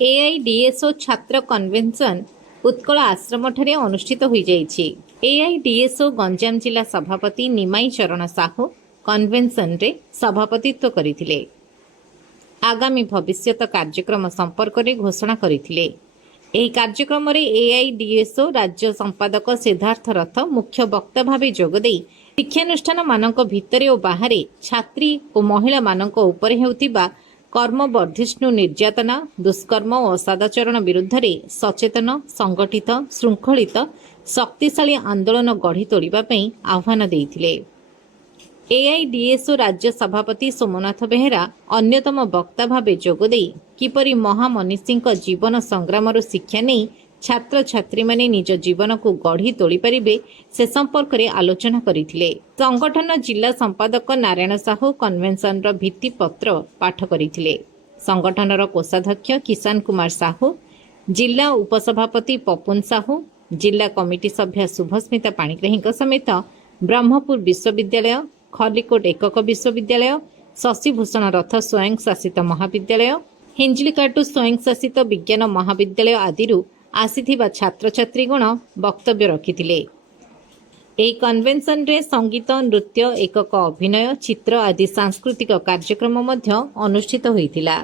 AIDSO छात्र convention Utkal आश्रम ठारे अनुष्ठित हो जाइछि। एआईडीएसओ गंजाम जिला सभापति निमाई चरण साहू कन्वेन्शन रे सभापतित्व करथिले। आगामी भविष्यत कार्यक्रम संपर्क में घोषणा करथिले। एही कार्यक्रम रे एआईडीएसओ राज्य संपादक सिद्धार्थ रथ मुख्य वक्ता भावे जोगदे शिक्षानुष्ठान मानक भितरे और बाहरे छात्री और महिला मानक उपरे हेउतिबा कर्म वर्धिष्णु निर्यातना दुष्कर्म और सदाचरण विरुद्ध रे सचेतन संगठित श्रृंखलित शक्तिशाली आंदोलन गढ़ी तोड़िबा पई आह्वान देइथिले। एआईडीएसओ राज्य सभापति सोमनाथ बेहेरा अन्यतम वक्ता भावे जोगदे किपरि महामनीषींक जीवन संग्रामर शिक्षा नहीं छात्र छात्री माने निज जीवन को गढ़ी तोड़ी पारिबे से संपर्क में आलोचना करथिले। संगठन जिला संपादक नारायण साहू कन्वेन्शन रो भित्ति पत्र पाठ करथिले। संगठन कोषाध्यक्ष किसान कुमार साहू, जिला उपसभापति पपुन साहू, जिला कमिटी सभ्य शुभस्मिता पाणिग्राही समेत ब्रह्मपुर विश्वविद्यालय, खलिकोट एकक विश्वविद्यालय, शशिभूषण रथ स्वयं शासित महाविद्यालय, हिंजलिकाटू स्वयं शासित विज्ञान महाविद्यालय आदि आसीथिबा छात्र छात्रीगण वक्तव्य रखिथिले। एही कन्वेन्शन रे संगीत, नृत्य, एकक अभिनय, चित्र आदि सांस्कृतिक कार्यक्रम मध्य अनुष्ठित होइथिला।